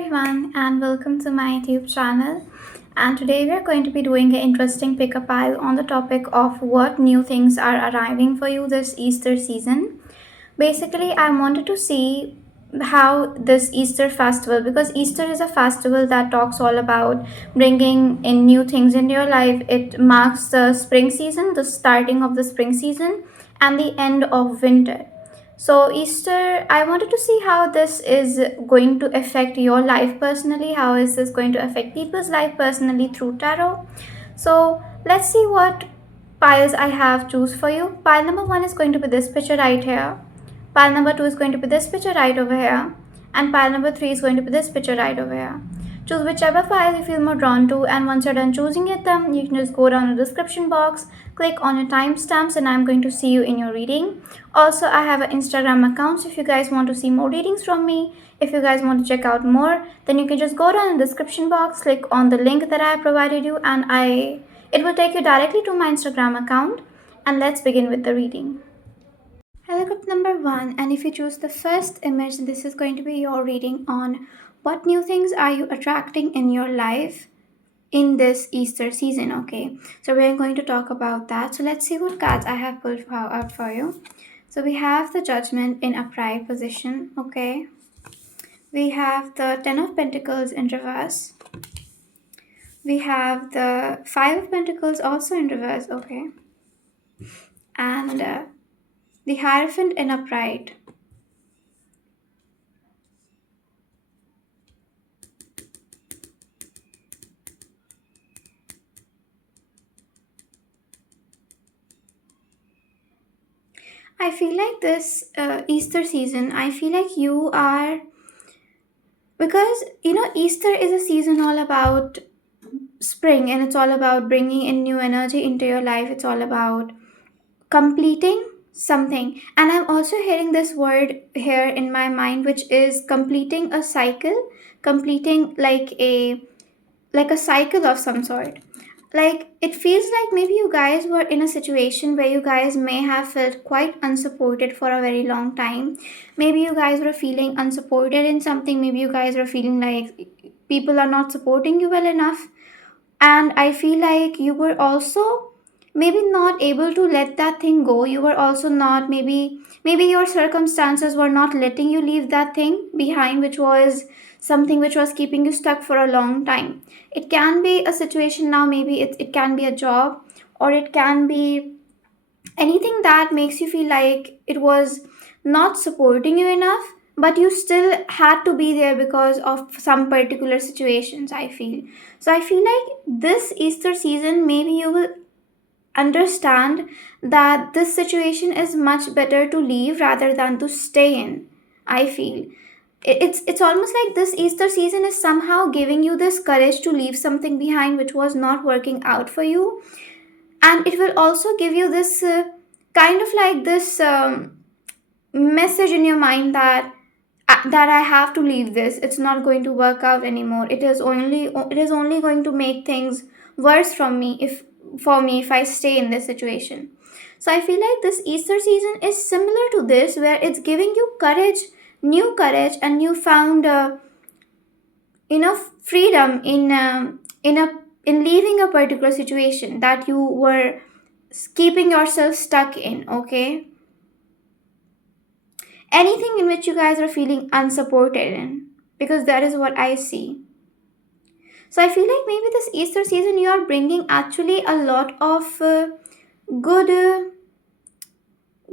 everyone, and welcome to my YouTube channel. And today we are going to be doing an interesting pickup pile on the topic of what new things are arriving for you this Easter season. Basically, I wanted to see how this Easter festival, because Easter is a festival that talks all about bringing in new things into your life. It marks the spring season, the starting of the spring season, and the end of winter. So, Easter, I wanted to see how this is going to affect your life personally. How is this going to affect people's life personally through tarot? So, let's see what piles I have choose for you. Pile number one is going to be this picture right here. Pile number two is going to be this picture right over here. And pile number three is going to be this picture right over here. Choose whichever file you feel more drawn to, and once you're done choosing it, then you can just go down to the description box, click on your timestamps, and I'm going to see you in your reading. Also, I have an Instagram account, so if you guys want to see more readings from me, if you guys want to check out more, then you can just go down in the description box, click on the link that I provided you, and it will take you directly to my Instagram account. And let's begin with the reading. Hello group number one, and if you choose the first image, this is going to be your reading on what new things are you attracting in your life in this Easter season. Okay, so we're going to talk about that. So let's see what cards I have pulled out for you. So we have the Judgment in upright position. Okay, we have the Ten of Pentacles in reverse. We have the Five of Pentacles also in reverse. Okay, and the Hierophant in upright. I feel like this Easter season, I feel like you are, because Easter is a season all about spring, and it's all about bringing in new energy into your life. It's all about completing something. And I'm also hearing this word here in my mind, which is completing a cycle, completing like a cycle of some sort. Like, it feels like maybe you guys were in a situation where you guys may have felt quite unsupported for a very long time. Maybe you guys were feeling unsupported in something. Maybe you guys were feeling like people are not supporting you well enough. And I feel like you were also maybe not able to let that thing go. You were also not, maybe your circumstances were not letting you leave that thing behind, which was something which was keeping you stuck for a long time. It can be a situation now, maybe it can be a job, or it can be anything that makes you feel like it was not supporting you enough, but you still had to be there because of some particular situations, I feel. So I feel like this Easter season, maybe you will understand that this situation is much better to leave rather than to stay in. I feel it's almost like this Easter season is somehow giving you this courage to leave something behind which was not working out for you. And it will also give you this kind of like this message in your mind that I have to leave this. It's not going to work out anymore. It is only going to make things worse for me if I stay in this situation. So I feel like this Easter season is similar to this, where it's giving you courage, new courage, and newfound freedom in leaving a particular situation that you were keeping yourself stuck in. Okay, anything in which you guys are feeling unsupported in, because that is what I see. So I feel like maybe this Easter season you are bringing actually a lot of good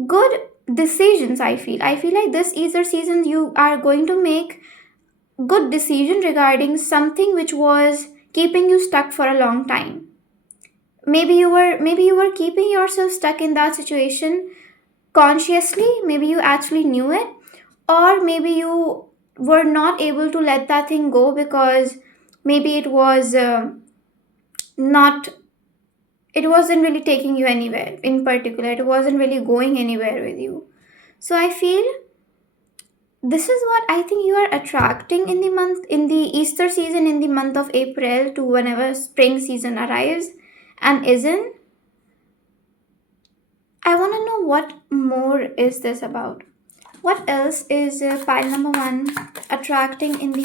good decisions. I feel like this Easter season you are going to make good decision regarding something which was keeping you stuck for a long time. Maybe you were keeping yourself stuck in that situation consciously. Maybe you actually knew it, or maybe you were not able to let that thing go because maybe it was not it wasn't really taking you anywhere in particular. It wasn't really going anywhere with you. So I feel this is what I think you are attracting in the Easter season, in the month of April to whenever spring season arrives and isn't. I want to know what more is this about. What else is pile number one attracting in the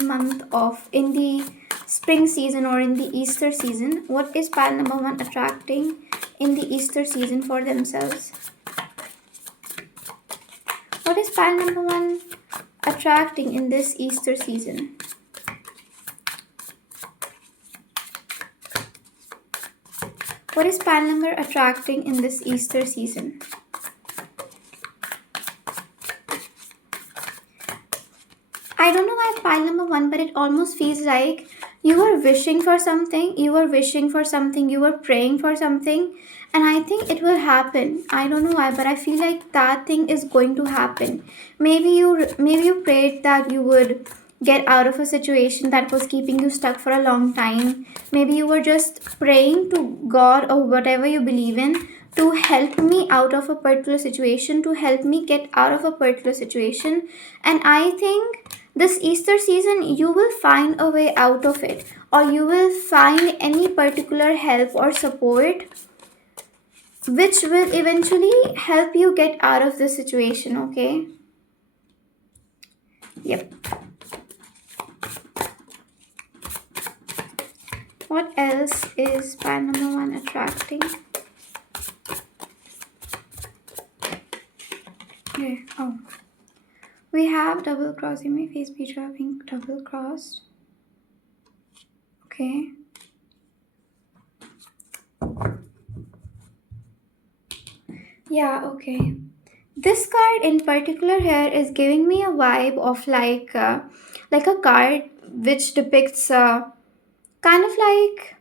in the spring season or in the Easter season? What is pile number one attracting in the Easter season for themselves? What is pile number one attracting in this Easter season? What is pile number attracting in this Easter season? I don't know why pile number one, but it almost feels like you were wishing for something, you were wishing for something, you were praying for something, and I think it will happen. I don't know why, but I feel like that thing is going to happen. Maybe you prayed that you would get out of a situation that was keeping you stuck for a long time. Maybe you were just praying to God or whatever you believe in to help me out of a particular situation, to help me get out of a particular situation. And I think this Easter season, you will find a way out of it, or you will find any particular help or support which will eventually help you get out of this situation, okay? Yep. What else is pile number one attracting? Okay. Oh. We have double crossing my face, Petra being double crossed. Okay. Yeah, okay. This card in particular here is giving me a vibe of like a card which depicts kind of like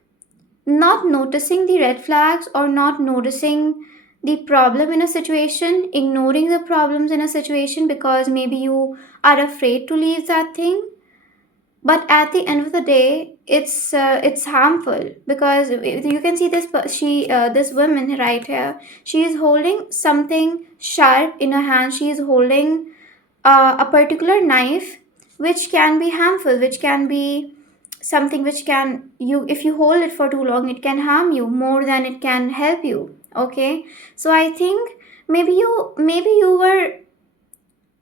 not noticing the red flags or not noticing the problem in a situation, ignoring the problems in a situation because maybe you are afraid to leave that thing. But at the end of the day, it's harmful because you can see this woman right here. She is holding something sharp in her hand. She is holding a particular knife which can be harmful, which can be something which can you if you hold it for too long, it can harm you more than it can help you. Okay, so I think maybe you were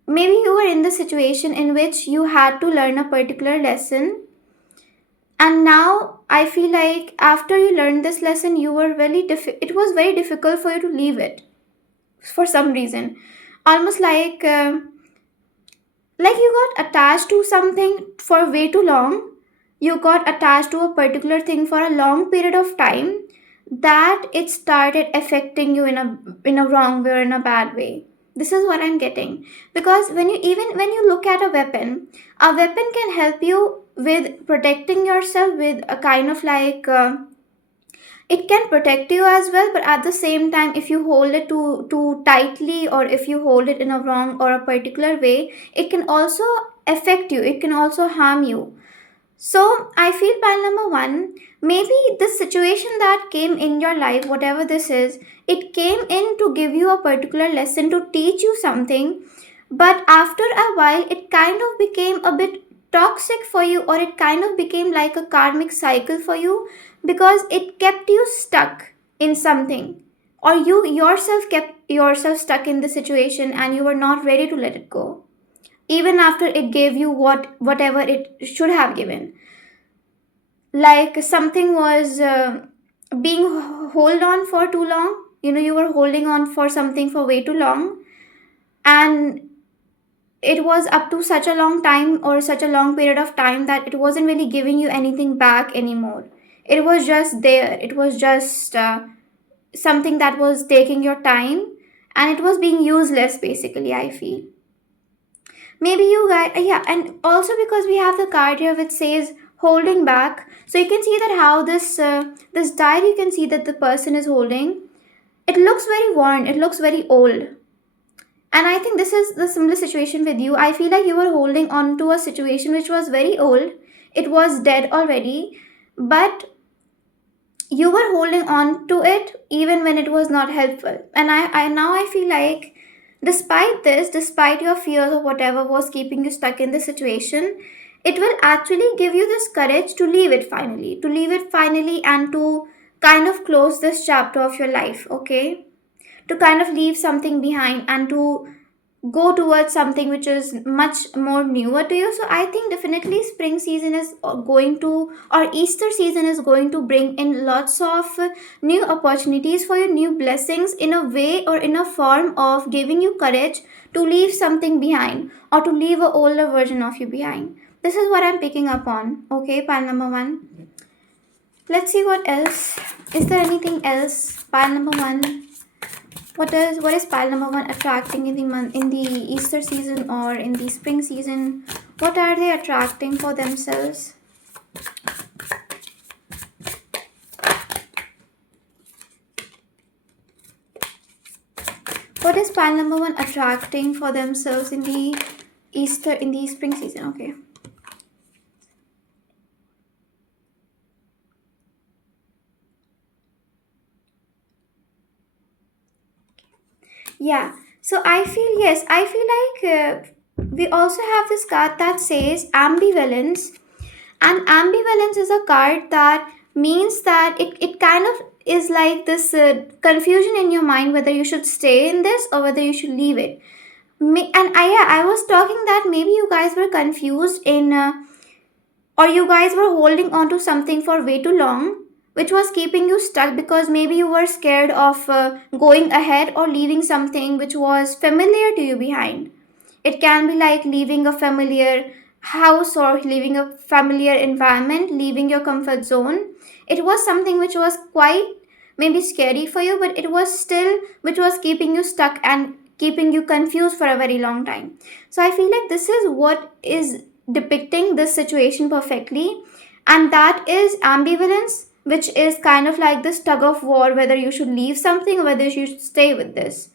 in the situation in which you had to learn a particular lesson, and now I feel like after you learned this lesson, you were it was very difficult for you to leave it for some reason, almost like you got attached to something for way too long. You got attached to a particular thing for a long period of time, that it started affecting you in a wrong way or in a bad way. This is what I'm getting, because when you look at a weapon can help you with protecting yourself, with a kind of it can protect you as well, but at the same time, if you hold it too tightly, or if you hold it in a wrong or a particular way, it can also affect you, it can also harm you. So I feel pile number one, maybe this situation that came in your life, whatever this is, it came in to give you a particular lesson, to teach you something, but after a while it kind of became a bit toxic for you, or it kind of became like a karmic cycle for you, because it kept you stuck in something, or you yourself kept yourself stuck in the situation and you were not ready to let it go, even after it gave you whatever it should have given. Like something was being hold on for too long, you were holding on for something for way too long, and it was up to such a long time or such a long period of time that it wasn't really giving you anything back anymore. It was just there, it was just something that was taking your time, and it was being useless basically, I feel. Maybe you guys, yeah, and also because we have the card here which says holding back, so you can see that how this diary, you can see that the person is holding, it looks very worn, it looks very old. And I think this is the similar situation with you. I feel like you were holding on to a situation which was very old, it was dead already, but you were holding on to it even when it was not helpful. And I now I feel like, despite this, despite your fears or whatever was keeping you stuck in this situation, it will actually give you this courage to leave it finally, and to kind of close this chapter of your life, okay? To kind of leave something behind, and to go towards something which is much more newer to you. So I think definitely spring season is going to, or Easter season is going to bring in lots of new opportunities for you, new blessings, in a way or in a form of giving you courage to leave something behind, or to leave a older version of you behind. This is what I'm picking up on. Okay, pile number one. Let's see what else. Is there anything else? Pile number one. What is pile number one attracting in the month, in the Easter season or in the spring season? What are they attracting for themselves? What is pile number one attracting for themselves in the spring season? Okay. Yeah. So I feel, yes, I feel like we also have this card that says ambivalence. And ambivalence is a card that means that it kind of is like this confusion in your mind whether you should stay in this or whether you should leave it. And I was talking that maybe you guys were confused in or you guys were holding on to something for way too long, which was keeping you stuck because maybe you were scared of going ahead or leaving something which was familiar to you behind. It can be like leaving a familiar house or leaving a familiar environment, leaving your comfort zone. It was something which was quite maybe scary for you, but it was still which was keeping you stuck and keeping you confused for a very long time. So I feel like this is what is depicting this situation perfectly, and that is ambivalence, which is kind of like this tug of war whether you should leave something or whether you should stay with this,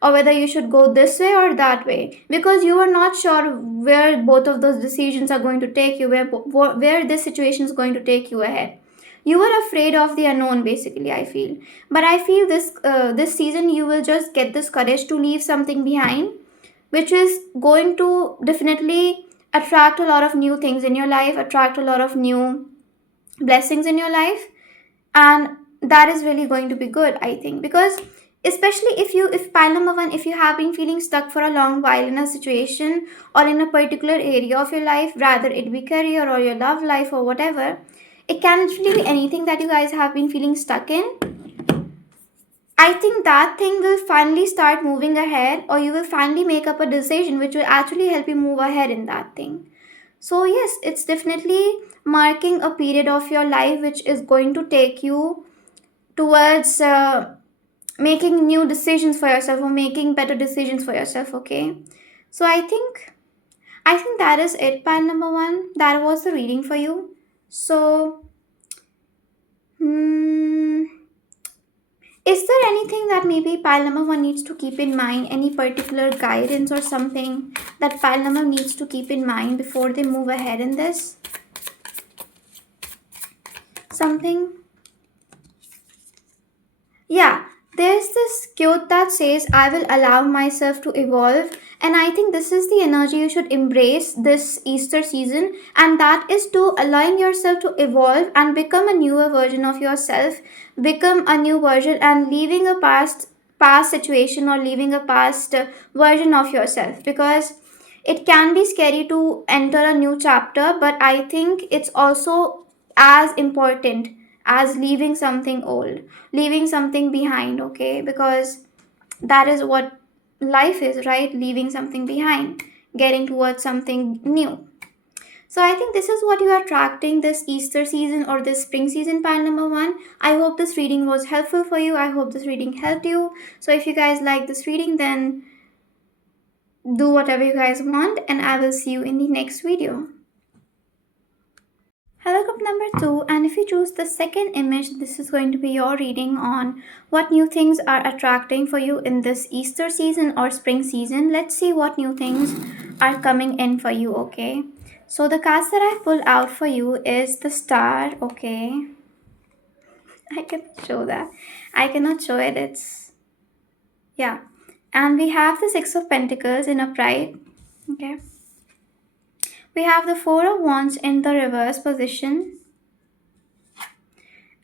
or whether you should go this way or that way, because you are not sure where both of those decisions are going to take you, where this situation is going to take you ahead. You are afraid of the unknown, basically, I feel. But I feel this season you will just get this courage to leave something behind, which is going to definitely attract a lot of new things in your life, attract a lot of new blessings in your life. And that is really going to be good, I think, because especially if pile number one, if you have been feeling stuck for a long while in a situation or in a particular area of your life, rather it be career or your love life or whatever, it can actually be anything that you guys have been feeling stuck in. I think that thing will finally start moving ahead, or you will finally make up a decision which will actually help you move ahead in that thing. So, yes, it's definitely marking a period of your life which is going to take you towards making new decisions for yourself, or making better decisions for yourself. Okay, so I think that is it, pile number one. That was the reading for you. So, hmm, is there anything that maybe pile number one needs to keep in mind? Any particular guidance or something that pile number needs to keep in mind before they move ahead in this? Something? Yeah, there's this quote that says, I will allow myself to evolve. And I think this is the energy you should embrace this Easter season. And that is to allowing yourself to evolve and become a newer version of yourself, become a new version, and leaving a past situation, or leaving a past version of yourself, because it can be scary to enter a new chapter, but I think it's also as important as leaving something old, leaving something behind. Okay, because that is what life is, right? Leaving something behind, getting towards something new. So I think this is what you are attracting this Easter season or this spring season, pile number one. I hope this reading was helpful for you. I hope this reading helped you. So if you guys like this reading, then do whatever you guys want, and I will see you in the next video. Hello, group number two, and if you choose the second image, this is going to be your reading on what new things are attracting for you in this Easter season or spring season. Let's see what new things are coming in for you. Okay, so the cards that I pulled out for you is the Star. Okay, I cannot show that, I cannot show it. It's, yeah, and we have the Six of Pentacles in upright. Okay, we have the Four of Wands in the reverse position,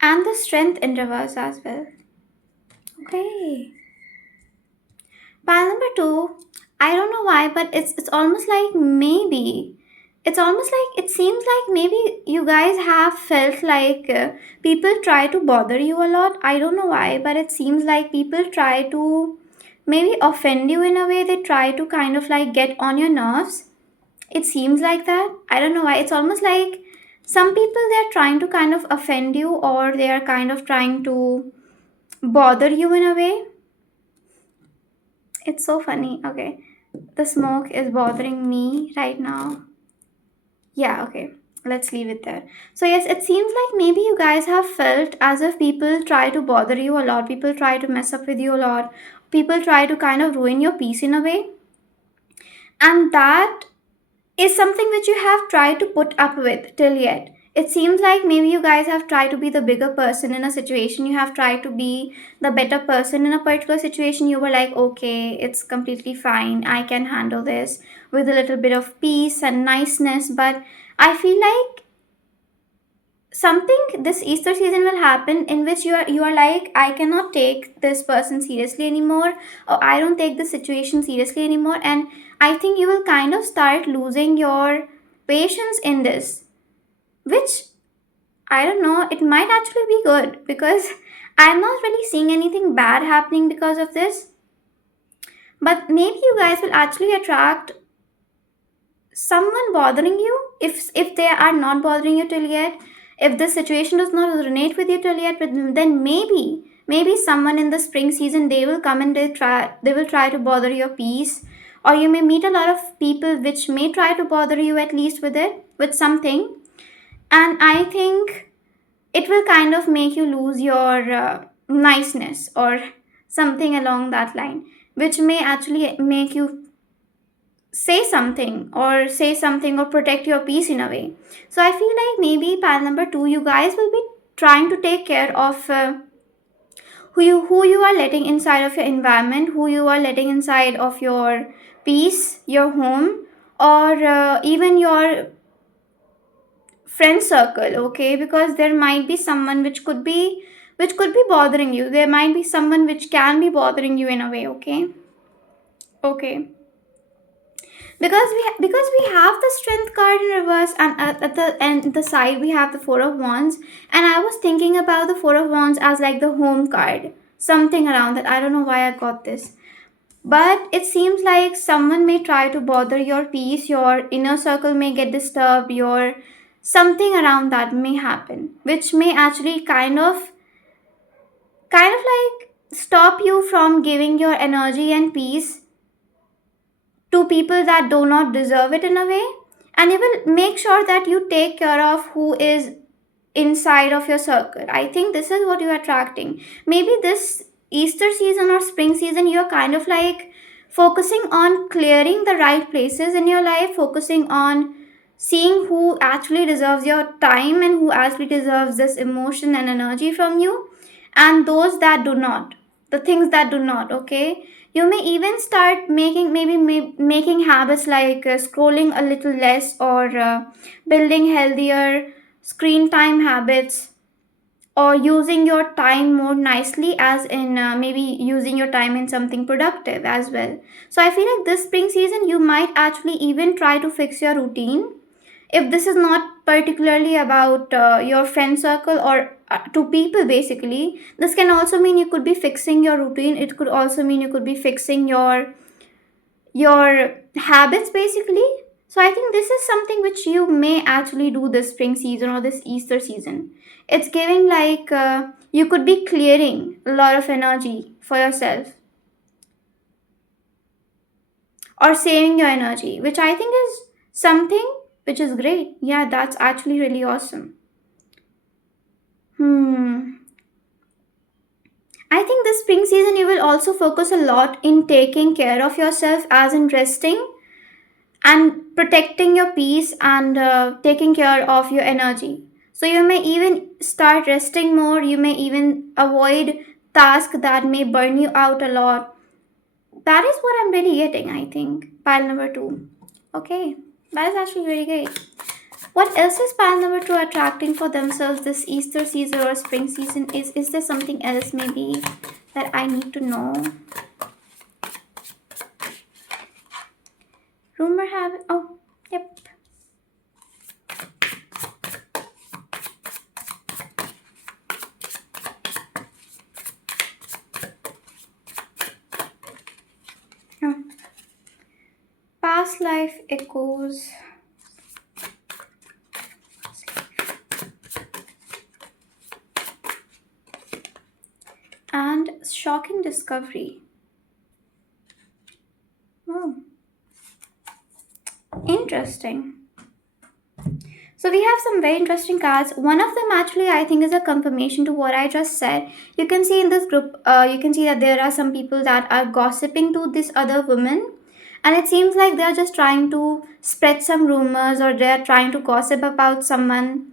and the Strength in reverse as well. Okay. Pile number two, I don't know why, but it's almost like maybe it's almost like it seems like maybe you guys have felt like people try to bother you a lot. I don't know why, but it seems like people try to maybe offend you in a way. They try to kind of like get on your nerves. It seems like that. I don't know why. It's almost like some people, they're trying to kind of offend you, or they are kind of trying to bother you in a way. It's so funny. Okay. The smoke is bothering me right now. Yeah, okay. Let's leave it there. So, yes, it seems like maybe you guys have felt as if people try to bother you a lot. People try to mess up with you a lot. People try to kind of ruin your peace in a way. And that is something which you have tried to put up with till yet. It seems like maybe you guys have tried to be the bigger person in a situation. You have tried to be the better person in a particular situation. You were like, okay, it's completely fine. I can handle this with a little bit of peace and niceness. But I feel like something this Easter season will happen in which you are like, I cannot take this person seriously anymore, or I don't take this situation seriously anymore, and I think you will kind of start losing your patience in this, which I don't know, it might actually be good because I'm not really seeing anything bad happening because of this. But maybe you guys will actually attract someone bothering you, if they are not bothering you till yet, if the situation does not resonate with you till yet, then maybe someone in the spring season, they will come and they will try to bother your peace, or you may meet a lot of people which may try to bother you at least with something. And I think it will kind of make you lose your niceness or something along that line, which may actually make you say something or protect your peace in a way. So I feel like maybe part number 2, you guys will be trying to take care of who you are letting inside of your environment, who you are letting inside of your peace, your home, or even your friend circle. Okay, because there might be someone which could be bothering you. There might be someone which can be bothering you in a way. Okay, because we have the strength card in reverse, and at the end the side we have the 4 of wands, and I was thinking about the 4 of wands as like the home card, something around that. I don't know why I got this, but it seems like someone may try to bother your peace, your inner circle may get disturbed, your something around that may happen, which may actually kind of like stop you from giving your energy and peace to people that do not deserve it in a way. And you will make sure that you take care of who is inside of your circle. I think this is what you're attracting. Maybe this Easter season or spring season, you're kind of like focusing on clearing the right places in your life, focusing on seeing who actually deserves your time and who actually deserves this emotion and energy from you, and those that do not, the things that do not. Okay, you may even start making making habits like scrolling a little less, or building healthier screen time habits, or using your time more nicely, as in maybe using your time in something productive as well. So I feel like this spring season you might actually even try to fix your routine. If this is not particularly about your friend circle or to people, basically this can also mean you could be fixing your routine. It could also mean you could be fixing your habits, basically. So I think this is something which you may actually do this spring season or this Easter season. It's giving like you could be clearing a lot of energy for yourself, or saving your energy, which I think is something which is great. Yeah, that's actually really awesome. I think this spring season you will also focus a lot in taking care of yourself, as in resting and protecting your peace, and taking care of your energy. So you may even start resting more. You may even avoid tasks that may burn you out a lot. That is what I'm really getting, I think. Pile number 2. Okay, that is actually very great. What else is pile number 2 attracting for themselves this Easter season or spring season? Is there something else maybe that I need to know? Rumor have it. Oh, yep. Oh. Past life echoes and shocking discovery. Oh, interesting. So we have some very interesting cards. One of them actually I think is a confirmation to what I just said. You can see in this group, you can see that there are some people that are gossiping to this other woman, and it seems like they are just trying to spread some rumors or they are trying to gossip about someone,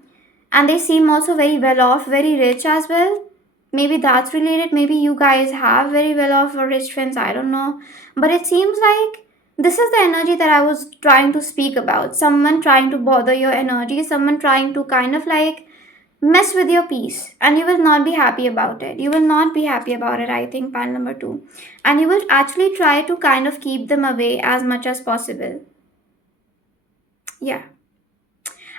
and they seem also very well off, very rich as well. Maybe that's related. Maybe you guys have very well off or rich friends. I don't know, but it seems like this is the energy that I was trying to speak about. Someone trying to bother your energy, someone trying to kind of like mess with your peace, and you will not be happy about it. You will not be happy about it, I think, pan number two. And you will actually try to kind of keep them away as much as possible. Yeah.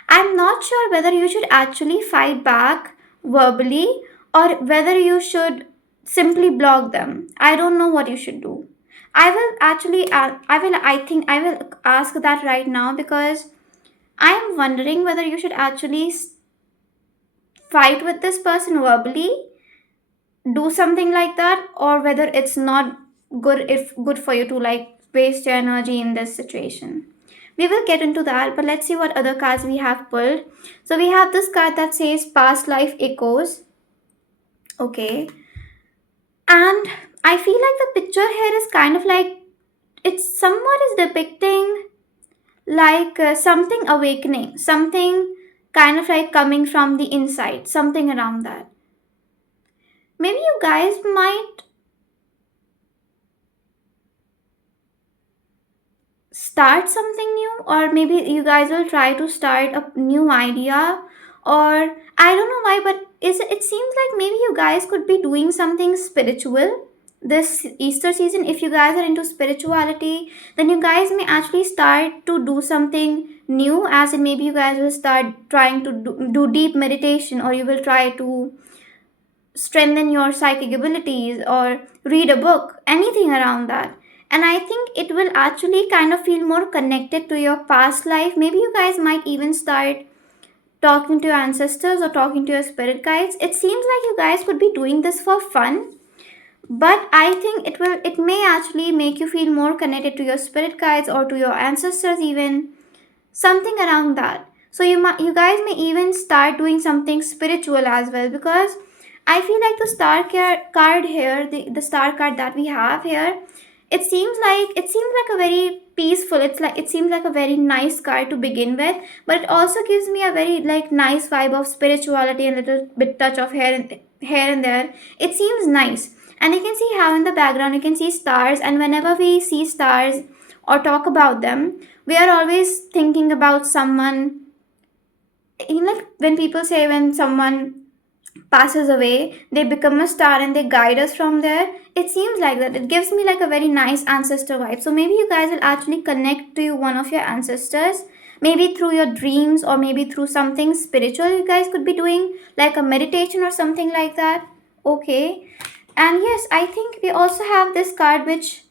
I'm not sure whether you should actually fight back verbally or whether you should simply block them. I don't know what you should do. I will actually, I think I will ask that right now because I'm wondering whether you should actually fight with this person verbally, do something like that, or whether it's not good for you to like waste your energy in this situation. We will get into that, but let's see what other cards we have pulled. So we have this card that says past life echoes. Okay. And I feel like the picture here is kind of like it's somewhat is depicting like something awakening, something kind of like coming from the inside, something around that. Maybe you guys might start something new, or maybe you guys will try to start a new idea, or I don't know why, but it seems like maybe you guys could be doing something spiritual this Easter season. If you guys are into spirituality, then you guys may actually start to do something new, as in maybe you guys will start trying to do deep meditation, or you will try to strengthen your psychic abilities or read a book, anything around that. And I think it will actually kind of feel more connected to your past life. Maybe you guys might even start talking to your ancestors or talking to your spirit guides. It seems like you guys could be doing this for fun, but I think it may actually make you feel more connected to your spirit guides or to your ancestors, even something around that. So you guys may even start doing something spiritual as well, because I feel like the card here, the star card that we have here, it seems like a very peaceful, it seems like a very nice card to begin with, but it also gives me a very like nice vibe of spirituality and little bit touch of here and there. It seems nice. And you can see how in the background you can see stars, and whenever we see stars or talk about them, we are always thinking about someone. Like when people say when someone passes away, they become a star and they guide us from there. It seems like that. It gives me like a very nice ancestor vibe. So maybe you guys will actually connect to one of your ancestors, maybe through your dreams or maybe through something spiritual you guys could be doing, like a meditation or something like that. Okay. And yes, I think we also have this card which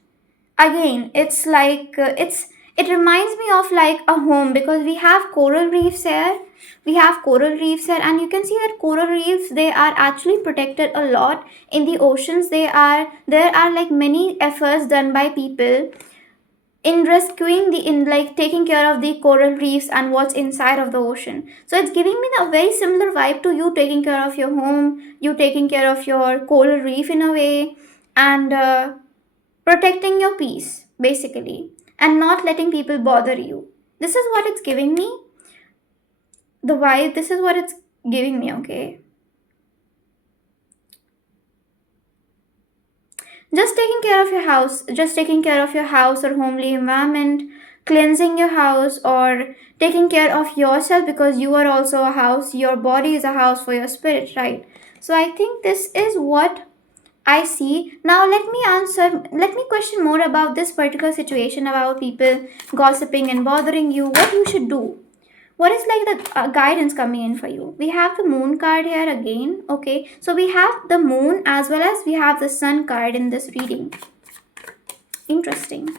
again it's like it reminds me of like a home, because we have coral reefs here, and you can see that coral reefs, they are actually protected a lot in the oceans. There are like many efforts done by people in rescuing in like taking care of the coral reefs and what's inside of the ocean. So it's giving me a very similar vibe to you taking care of your home, you taking care of your coral reef in a way, and protecting your peace basically, and not letting people bother you. This is what it's giving me, the vibe. This is what it's giving me. Okay, just taking care of your house or homely environment, cleansing your house, or taking care of yourself, because you are also a house. Your body is a house for your spirit, right? So I think this is what I see. Now let me question more about this particular situation about people gossiping and bothering you. What you should do? What is like the guidance coming in for you? We have the moon card here again. Okay, so we have the moon as well as we have the sun card in this reading. Interesting.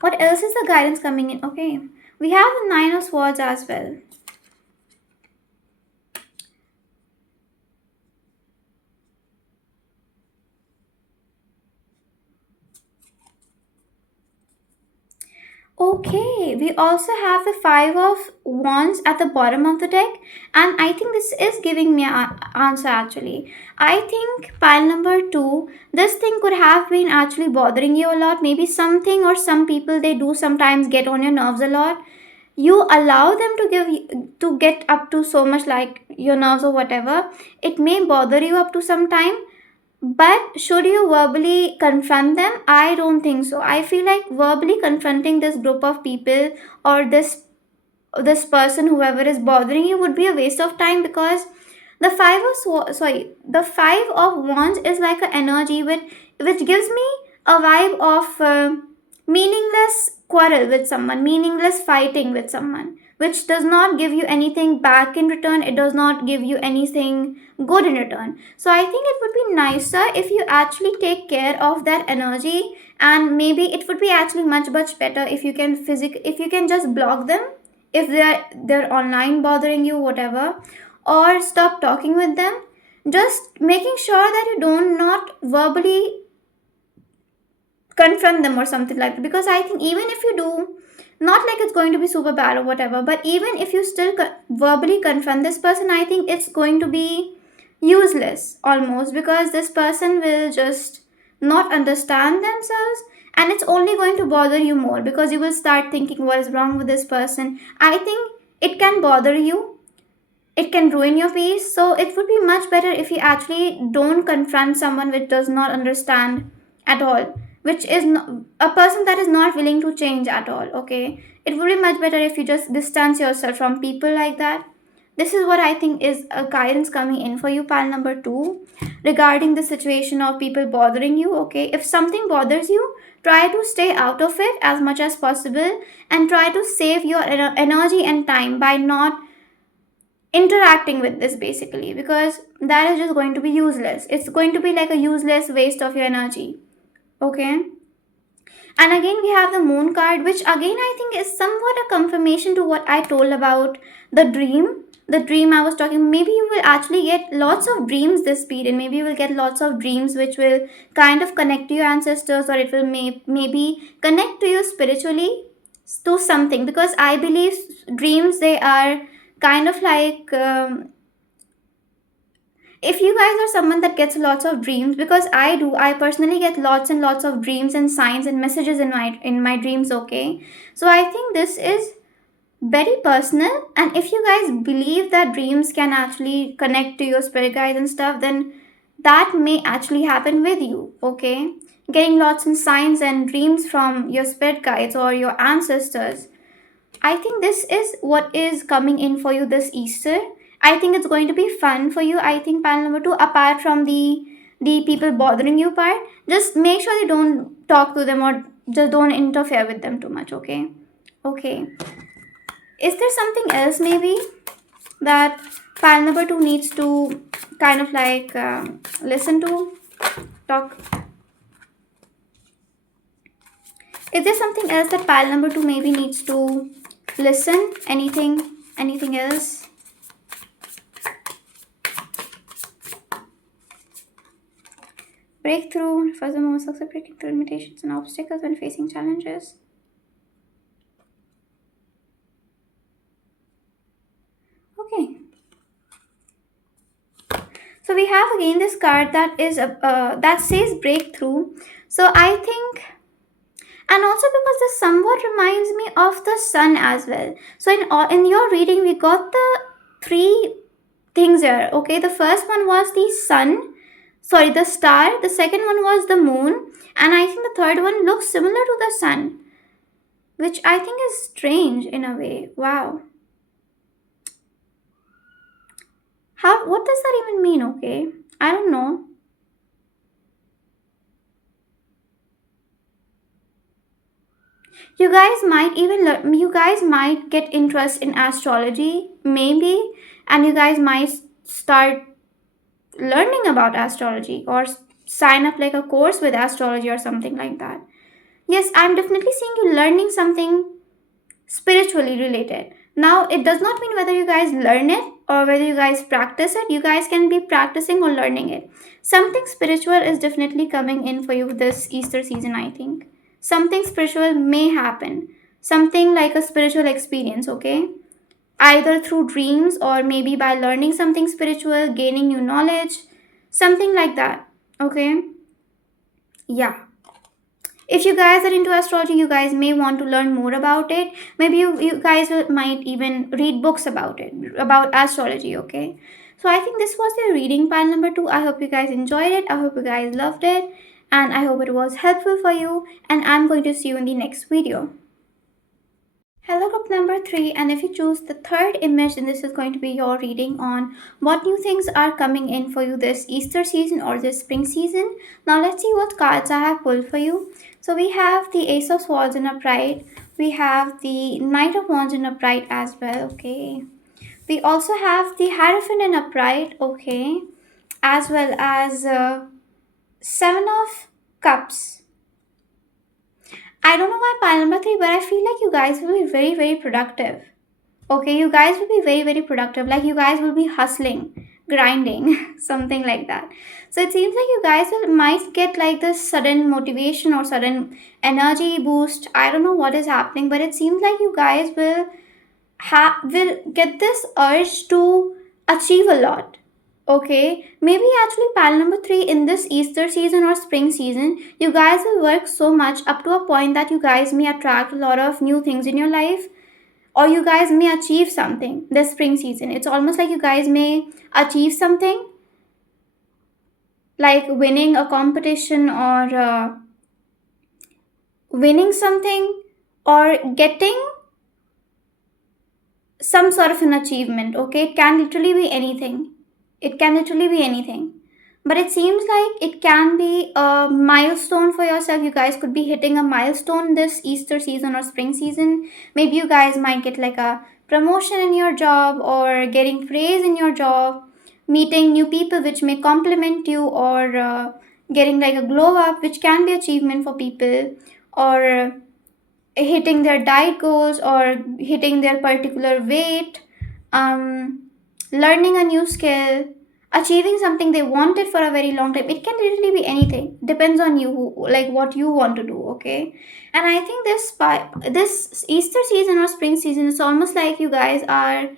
What else is the guidance coming in? Okay, we have the nine of swords as well. Okay, we also have the Five of Wands at the bottom of the deck, and I think this is giving me an answer actually. I think pile number two, this thing could have been actually bothering you a lot. Maybe something or some people they do sometimes get on your nerves a lot. You allow them to to get up to so much like your nerves or whatever. It may bother you up to some time, but should you verbally confront them? I don't think so. I feel like verbally confronting this group of people or this person, whoever is bothering you, would be a waste of time because the five of wands is like an energy which gives me a vibe of meaningless quarrel with someone, meaningless fighting with someone, which does not give you anything back in return. It does not give you anything good in return. So I think it would be nicer if you actually take care of that energy, and maybe it would be actually much better if you can if you can just block them if they're online bothering you, whatever, or stop talking with them, just making sure that you don't not verbally confront them or something like that. Because I think even if you do, not like it's going to be super bad or whatever, but even if you still verbally confront this person, I think it's going to be useless almost, because this person will just not understand themselves, and it's only going to bother you more because you will start thinking what is wrong with this person. I think it can bother you, it can ruin your peace. So it would be much better if you actually don't confront someone which does not understand at all, which is a person that is not willing to change at all. Okay, it would be much better if you just distance yourself from people like that. This is what I think is a guidance coming in for you, pile number two, regarding the situation of people bothering you. Okay, if something bothers you, try to stay out of it as much as possible, and try to save your energy and time by not interacting with this basically, because that is just going to be useless. It's going to be like a useless waste of your energy. Okay, and again we have the moon card, which again I think is somewhat a confirmation to what I told about the dream I was talking. Maybe you will actually get lots of dreams this period. Maybe you will get lots of dreams which will kind of connect to your ancestors, or it will maybe connect to you spiritually to something, because I believe dreams, they are kind of like if you guys are someone that gets lots of dreams, because I personally get lots and lots of dreams and signs and messages in my dreams. Okay, so I think this is very personal, and if you guys believe that dreams can actually connect to your spirit guides and stuff, then that may actually happen with you. Okay, getting lots of signs and dreams from your spirit guides or your ancestors, I think this is what is coming in for you this Easter. I think it's going to be fun for you. I think panel number two, apart from the people bothering you part, just make sure you don't talk to them or just don't interfere with them too much. Okay. Okay. Is there something else maybe that panel number two needs to kind of like listen to, talk? Is there something else that pile number two maybe needs to listen? Anything else? Breakthrough. First, the most success breaking through limitations and obstacles when facing challenges. Okay. So we have again this card that is that says breakthrough. So I think, and also because this somewhat reminds me of the sun as well. So in your reading we got the three things here. Okay, the first one was the sun, sorry, the star. The second one was the moon, and I think the third one looks similar to the sun, which I think is strange in a way. Wow, how, what does that even mean? Okay, I don't know. you guys might get interest in astrology, maybe, and you guys might start learning about astrology or sign up like a course with astrology or something like that. Yes, I'm definitely seeing you learning something spiritually related. Now, it does not mean whether you guys learn it or whether you guys practice it. You guys can be practicing or learning it. Something spiritual is definitely coming in for you this Easter season, I think. Something spiritual may happen. Something like a spiritual experience, okay? Either through dreams or maybe by learning something spiritual, gaining new knowledge, something like that, okay? Yeah. If you guys are into astrology, you guys may want to learn more about it. Maybe you guys might even read books about it, about astrology, okay? So I think this was the reading pile number 2. I hope you guys enjoyed it. I hope you guys loved it. And I hope it was helpful for you. And I'm going to see you in the next video. Hello, group number 3, and if you choose the third image, then this is going to be your reading on what new things are coming in for you this Easter season or this spring season. Now, let's see what cards I have pulled for you. So, we have the Ace of Swords in upright, we have the Knight of Wands in upright as well, okay. We also have the Hierophant in upright, okay, as well as Seven of Cups. I don't know why pile number 3, but I feel like you guys will be very, very productive. Okay, you guys will be very, very productive. Like you guys will be hustling, grinding, something like that. So it seems like you guys might get like this sudden motivation or sudden energy boost. I don't know what is happening, but it seems like you guys will get this urge to achieve a lot. Okay, maybe actually pile number 3 in this Easter season or spring season, you guys will work so much up to a point that you guys may attract a lot of new things in your life, or you guys may achieve something this spring season. It's almost like you guys may achieve something like winning a competition or winning something or getting some sort of an achievement. Okay, it can literally be anything. It can literally be anything. But it seems like it can be a milestone for yourself. You guys could be hitting a milestone this Easter season or spring season. Maybe you guys might get like a promotion in your job or getting praise in your job, meeting new people which may compliment you, or getting like a glow up, which can be achievement for people, or hitting their diet goals or hitting their particular weight, learning a new skill, achieving something they wanted for a very long time. It can literally be anything. Depends on you, like what you want to do. Okay, and I think this Easter season or spring season, it's almost like you guys are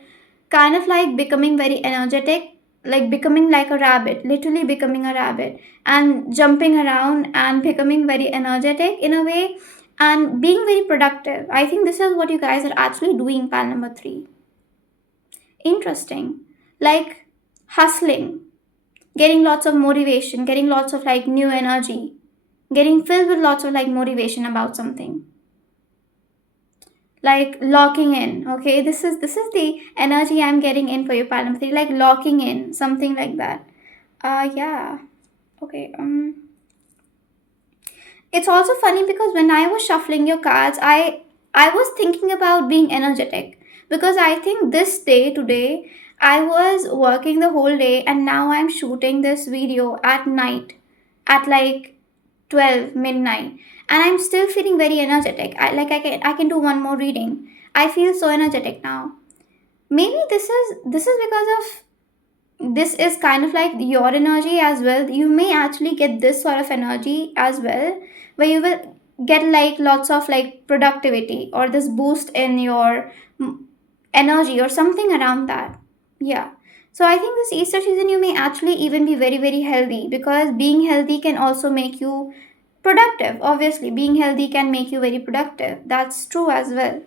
kind of like becoming very energetic, like becoming like a rabbit, literally becoming a rabbit and jumping around and becoming very energetic in a way and being very productive. I think this is what you guys are actually doing, pal number 3. Interesting. Like hustling, getting lots of motivation, getting lots of like new energy, getting filled with lots of like motivation about something. Like locking in. Okay, this is the energy I'm getting in for you, pal number 3. Like locking in, something like that. Yeah. Okay. It's also funny because when I was shuffling your cards, I was thinking about being energetic, because I think this day today I was working the whole day and now I'm shooting this video at night at like 12 midnight, and I'm still feeling very energetic. I can do one more reading. I feel so energetic now. Maybe this is because of this is kind of like your energy as well. You may actually get this sort of energy as well, where you will get like lots of like productivity or this boost in your energy or something around that. Yeah. So I think this Easter season you may actually even be very, very healthy, because being healthy can also make you productive. Obviously, being healthy can make you very productive. That's true as well.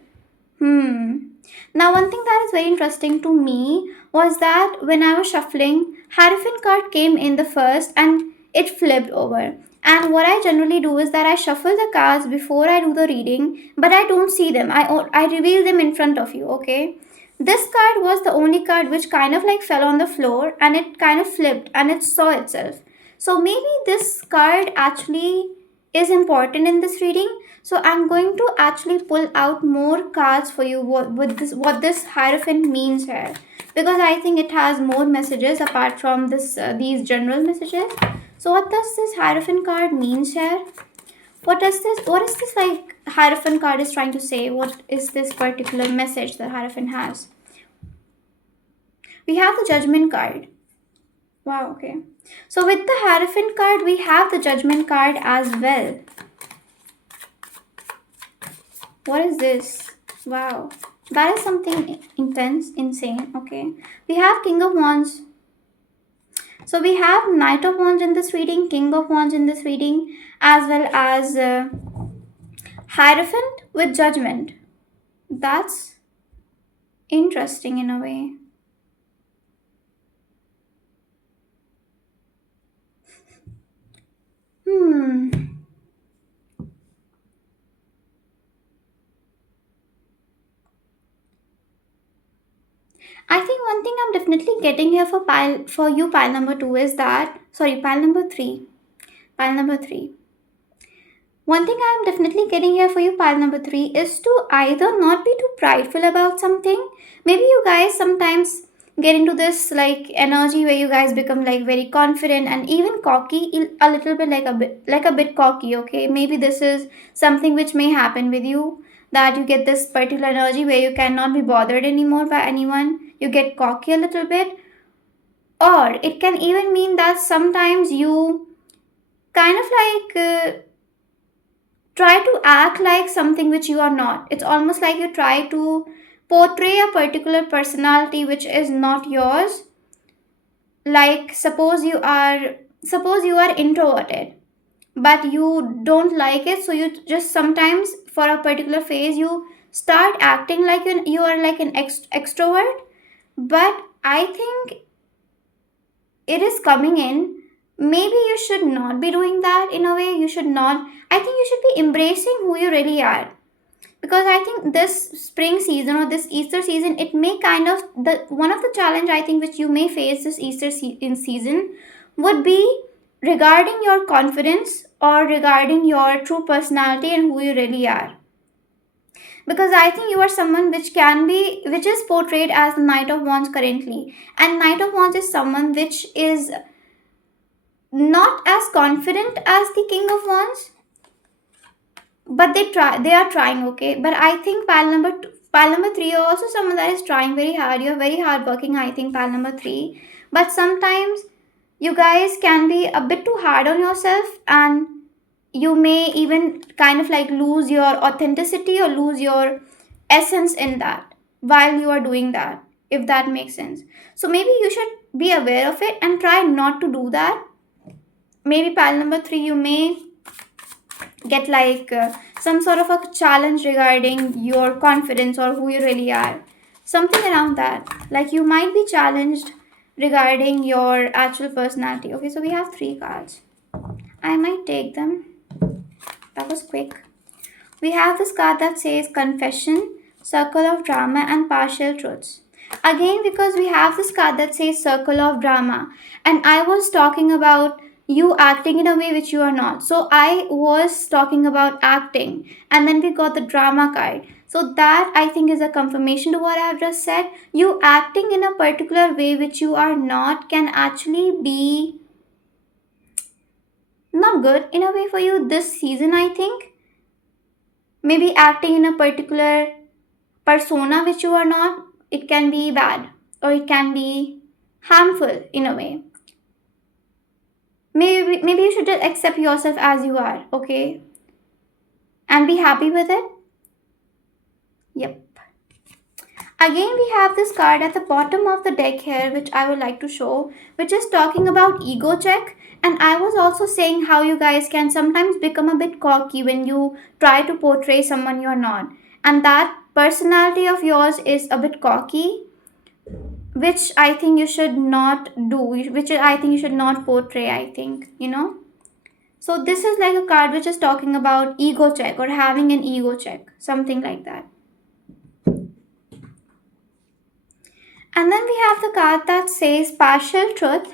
Now, one thing that is very interesting to me was that when I was shuffling, Hierophant card came in the first and it flipped over. And what I generally do is that I shuffle the cards before I do the reading, but I don't see them. I reveal them in front of you, okay? This card was the only card which kind of like fell on the floor and it kind of flipped and it saw itself. So maybe this card actually is important in this reading. So I'm going to actually pull out more cards for you what this Hierophant means here, because I think it has more messages apart from this these general messages. So what does this Hierophant card means here? What is this like Hierophant card is trying to say? What is this particular message that Hierophant has? We have the Judgment card. Wow, okay. So with the Hierophant card, we have the Judgment card as well. What is this? Wow. That is something intense, insane. Okay. We have King of Wands. So we have Knight of Wands in this reading, King of Wands in this reading, as well as Hierophant with Judgment. That's interesting in a way. Hmm. I think one thing I'm definitely getting here for you pile number two is that pile number three. Pile number three. One thing I'm definitely getting here for you, pile number three, is to either not be too prideful about something. Maybe you guys sometimes get into this like energy where you guys become like very confident and even cocky, a little bit like a bit cocky. Okay, maybe this is something which may happen with you, that you get this particular energy where you cannot be bothered anymore by anyone. You get cocky a little bit, or it can even mean that sometimes you kind of try to act like something which you are not. It's almost like you try to portray a particular personality which is not yours. Like suppose you are introverted, but you don't like it, so you just sometimes for a particular phase you start acting like you are like an extrovert. But I think it is coming in. Maybe you should not be doing that. In a way, you should not. I think you should be embracing who you really are, because I think this spring season or this Easter season, it may kind of the one of the challenge I think which you may face this in season would be regarding your confidence or regarding your true personality and who you really are. Because I think you are someone which is portrayed as the Knight of Wands currently, and Knight of Wands is someone which is not as confident as the King of Wands, but they are trying. Okay, but I think pile number three, you're also someone that is trying very hard. You're very hardworking, I think, pile number three. But sometimes you guys can be a bit too hard on yourself, and you may even kind of like lose your authenticity or lose your essence in that while you are doing that, if that makes sense. So maybe you should be aware of it and try not to do that. Maybe pile number three, you may get some sort of a challenge regarding your confidence or who you really are, something around that. Like you might be challenged regarding your actual personality. Okay, so we have three cards. I might take them. That was quick. We have this card that says confession, circle of drama, and partial truths. Again, because we have this card that says circle of drama, and I was talking about you acting in a way which you are not. So I was talking about acting, and then we got the drama card. So that I think is a confirmation to what I have just said. You acting in a particular way which you are not can actually be not good in a way for you this season, I think. Maybe acting in a particular persona which you are not, it can be bad or it can be harmful in a way. Maybe you should just accept yourself as you are, okay, and be happy with it. Yep. Again, we have this card at the bottom of the deck here, which I would like to show, which is talking about ego check. And I was also saying how you guys can sometimes become a bit cocky when you try to portray someone you're not. And that personality of yours is a bit cocky, which I think you should not do, which I think you should not portray, I think. So this is like a card which is talking about ego check or having an ego check, something like that. And then we have the card that says partial truth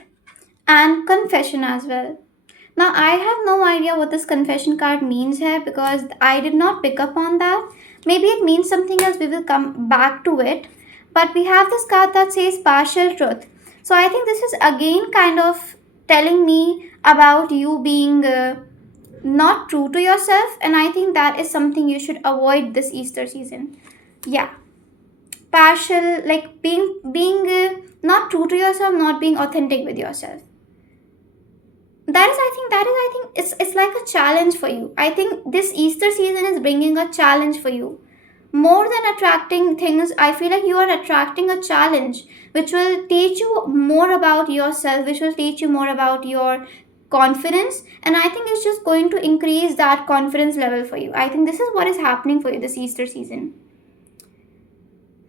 and confession as well. Now, I have no idea what this confession card means here because I did not pick up on that. Maybe it means something else. We will come back to it. But we have this card that says partial truth. So I think this is again kind of telling me about you being not true to yourself. And I think that is something you should avoid this Easter season. Yeah. Partial, like being not true to yourself, not being authentic with yourself. That is I think it's like a challenge for you. I think this Easter season is bringing a challenge for you. More than attracting things, I feel like you are attracting a challenge which will teach you more about yourself, which will teach you more about your confidence, and I think it's just going to increase that confidence level for you. I think this is what is happening for you this Easter season.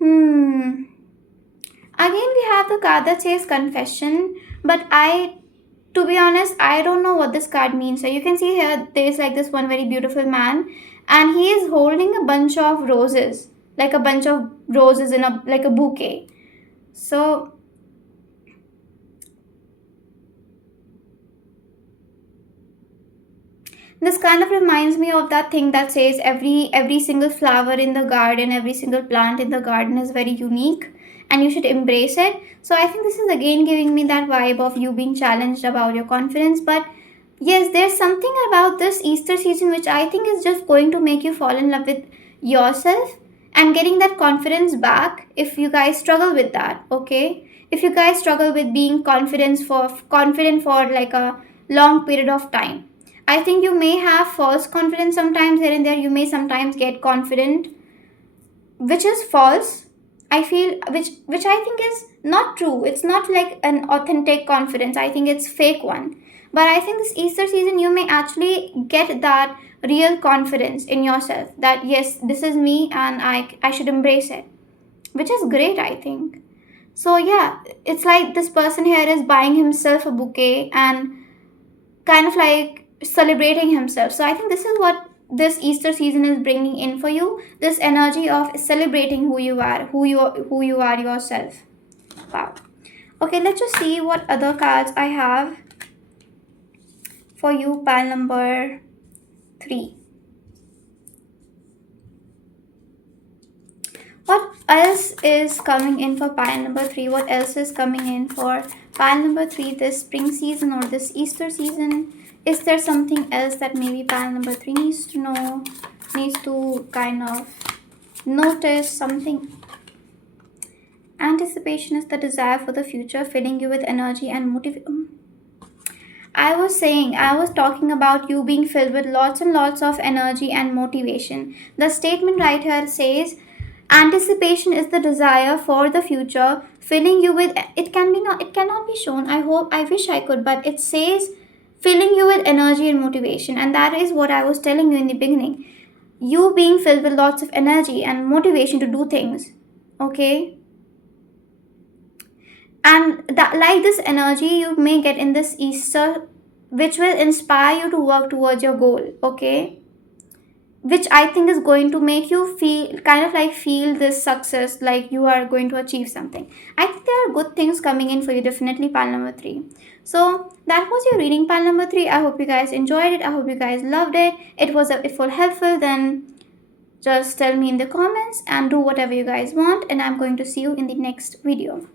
Hmm. Again, we have the card that says confession, but to be honest, I don't know what this card means. So you can see here, there's like this one very beautiful man, and he is holding a bunch of roses, like a bunch of roses in a like a bouquet. So this kind of reminds me of that thing that says every single flower in the garden, every single plant in the garden is very unique and you should embrace it. So I think this is again giving me that vibe of you being challenged about your confidence. But yes, there's something about this Easter season which I think is just going to make you fall in love with yourself and getting that confidence back if you guys struggle with that, okay? If you guys struggle with being confident for like a long period of time, I think you may have false confidence sometimes here and there. You may sometimes get confident, which is false. I feel which I think is not true. It's not like an authentic confidence. I think it's fake one. But I think this Easter season you may actually get that real confidence in yourself that yes, this is me and I should embrace it. Which is great, I think. So yeah, it's like this person here is buying himself a bouquet and kind of like celebrating himself. So I think this is what this Easter season is bringing in for you, this energy of celebrating who you are, who you are yourself. Wow. Okay, let's just see what other cards I have for you. Pile number 3. What else is coming in for pile number 3? What else is coming in for pile number 3 this spring season or this Easter season? Is there something else that maybe pile number 3 needs to know, needs to kind of notice something? Anticipation is the desire for the future, filling you with energy and motivation. I was talking about you being filled with lots and lots of energy and motivation. The statement right here says, anticipation is the desire for the future, filling you with it cannot be shown. I wish I could, but it says filling you with energy and motivation, and that is what I was telling you in the beginning. You being filled with lots of energy and motivation to do things. Okay? And that like this energy you may get in this Easter, which will inspire you to work towards your goal, okay? Which I think is going to make you feel this success, like you are going to achieve something. I think there are good things coming in for you, definitely pile number 3. So that was your reading, pile number 3. I hope you guys enjoyed it. I hope you guys loved it. If it was helpful, then just tell me in the comments and do whatever you guys want, and I'm going to see you in the next video.